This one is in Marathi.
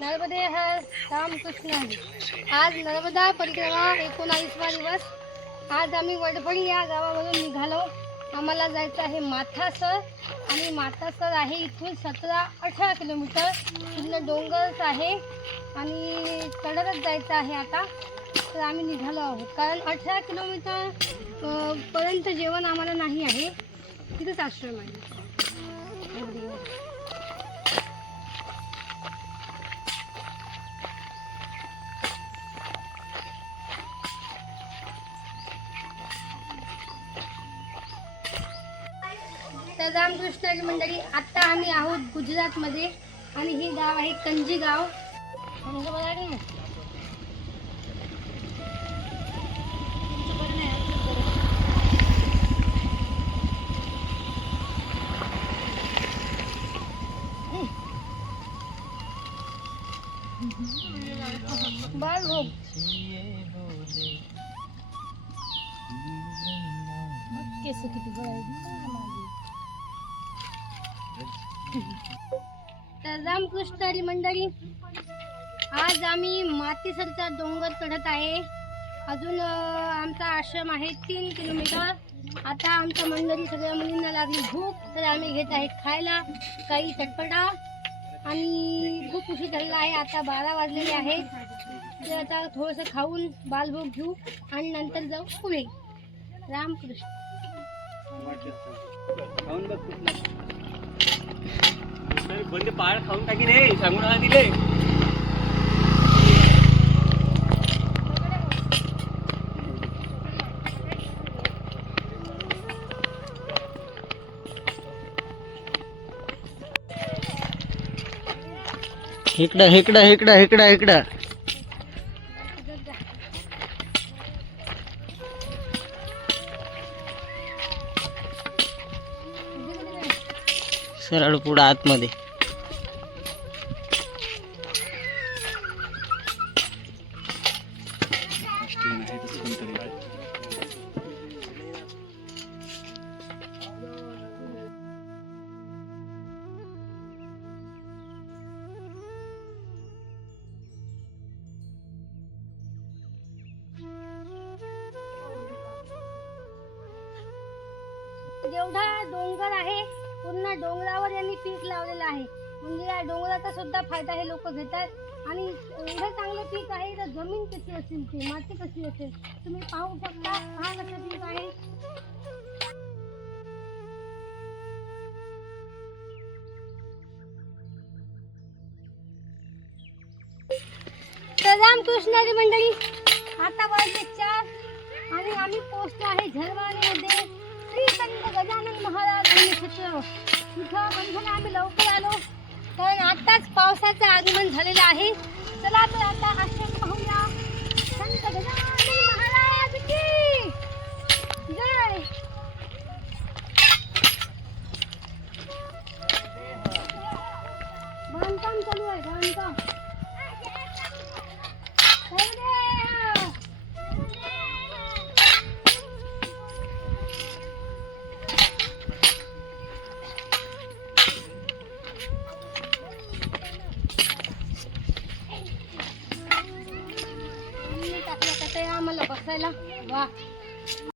नर्मदे हर रामकृष्ण हरी आज नर्मदा परिक्रमा एकोणावीसवा दिवस। आज आम्ही वडफळी या गावामधून निघालो. आम्हाला जायचं आहे माथासर आणि माथासर आहे इथून सतरा अठरा किलोमीटर. पूर्ण डोंगरच आहे आणि चढतच जायचं आहे आता. तर आम्ही निघालो आहोत. कारण अठरा किलोमीटर पर्यंत जेवण आम्हाला नाही आहे. तिथंच आश्रम आहे. तर रामकृष्णाची मंडळी आत्ता आम्ही आहोत गुजरातमध्ये आणि हे गाव आहे कंजी गाव. समजा हो तर रामकृष्ण मंडळी आज आम्ही मातीसरचा डोंगर चढत आहे. अजून आमचा आश्रम आहे तीन किलोमीटर. आता आमच्या मंडळी सगळ्या मुलींना लागली भूक तर आम्ही घेत आहे खायला. काही चटपटा. आणि खूप उशीर झालेला आहे आता बारा वाजलेले आहेत. तर आता थोडंसं खाऊन बालभोग घेऊ आणि नंतर जाऊ पुढे. रामकृष्ण. म्हणजे पाळ खाऊन टाकी नाही सांगून आला दिले इकडं इकडं इकडं इकडं इकडं सरळ पुढं आतमध्ये. जेवढा डोंगर आहे पूर्ण डोंगरावर यांनी पीक लावलेलं आहे. म्हणजे या डोंगराचा सुद्धा फायदा हे लोक घेतात. आणि एवढं चांगलं पीक आहे तर जमीन कशी असेल ती माती कशी असेल तुम्ही पाहू शकता. हा कसं पीक आहे? तर रामकृष्णारी मंडळी आता वाजले चार आणि आम्ही पोचलो आहे झरवाणीमध्ये तिथं म्हणजे आम्ही लवकर आलो. कारण आताच पावसाचं आगमन झालेलं आहे. चला आपण आता आम्ही